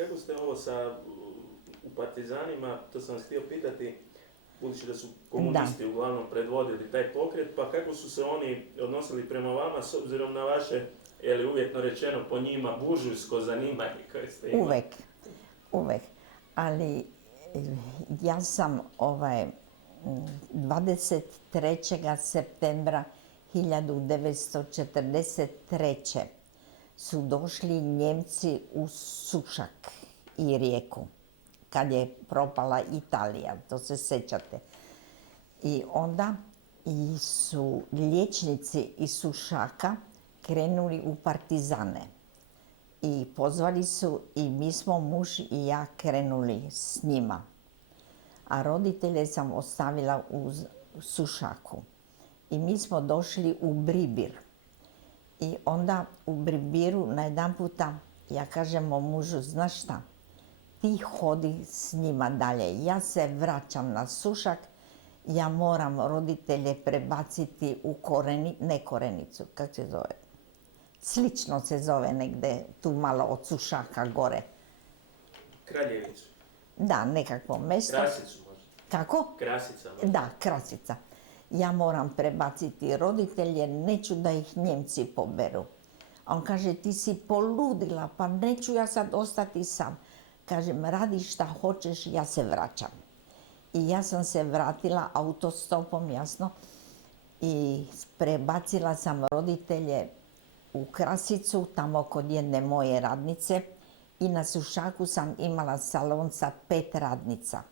kako ste ovo u Partizanima, to sam vas htio pitati, budući da su komunisti uglavnom predvodili taj pokret, pa kako su se oni odnosili prema vama s obzirom na vaše, uvjetno rečeno po njima, buržujsko zanimanje koje ste imali? Uvek. Ali ja sam 23. septembra 1943. su došli Njemci u Sušak i Rijeku, kad je propala Italija, to se sjećate. I onda su liječnici iz Sušaka krenuli u Partizane. I pozvali su i mi smo, muž i ja, krenuli s njima. A roditelje sam ostavila u Sušaku. I mi smo došli u Bribir. I onda u Bribiru najedanputa ja kažem mom mužu, znaš šta, ti hodi s njima dalje. Ja se vraćam na Sušak, ja moram roditelje prebaciti u Korenicu, kako se zove? Slično se zove negde, tu malo od Sušaka gore. Kraljevicu. Da, nekakvo mesto. Krasicu možda. Kako? Krasica možda. Da, Krasica. Ja moram prebaciti roditelje, neću da ih Njemci poberu. A on kaže, ti si poludila, pa neću ja sad ostati sam. Kažem, radi šta hoćeš, ja se vraćam. I ja sam se vratila autostopom, jasno, i prebacila sam roditelje u Krasicu, tamo kod jedne moje radnice, i na Sušaku sam imala salon sa 5 radnica.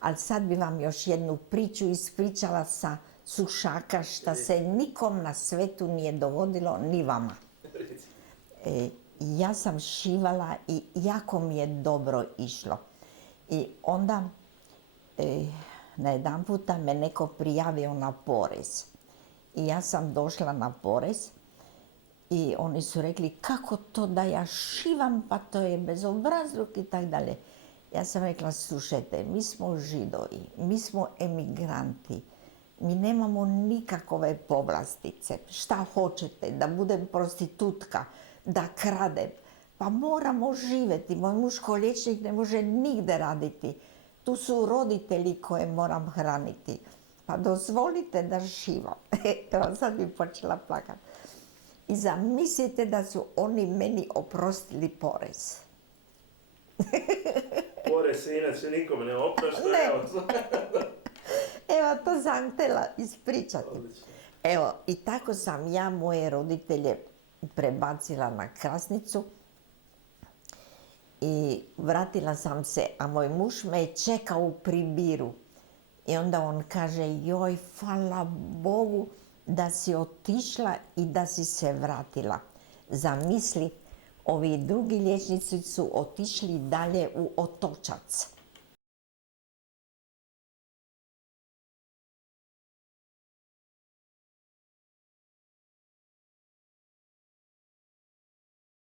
Ali sad bi vam još jednu priču ispričala sa Sušaka, šta se nikom na svetu nije dogodilo, ni vama. Ja sam šivala i jako mi je dobro išlo. I onda najedanputa me neko prijavio na porez. I ja sam došla na porez i oni su rekli, kako to da ja šivam, pa to je bezobrazluk i tak dalje. Ja sam rekla, slušajte, mi smo Židovi, mi smo emigranti, mi nemamo nikakove povlastice. Šta hoćete, da budem prostitutka, da kradem? Pa moramo živjeti, moj muž ko liječnik ne može nigde raditi. Tu su roditelji koje moram hraniti. Pa dozvolite da šivam. Evo sad bi počela plakati. I zamislite da su oni meni oprostili porez. Porez se inače nikome ne oprašta. Evo, to sam htjela ispričati. Evo, i tako sam ja moje roditelje prebacila na Krasnicu i vratila sam se, a moj muž me je čekao u Pribiru. I onda on kaže, joj, hvala Bogu da si otišla i da si se vratila. Zamisli, ovi drugi liječnici su otišli dalje u Otočac.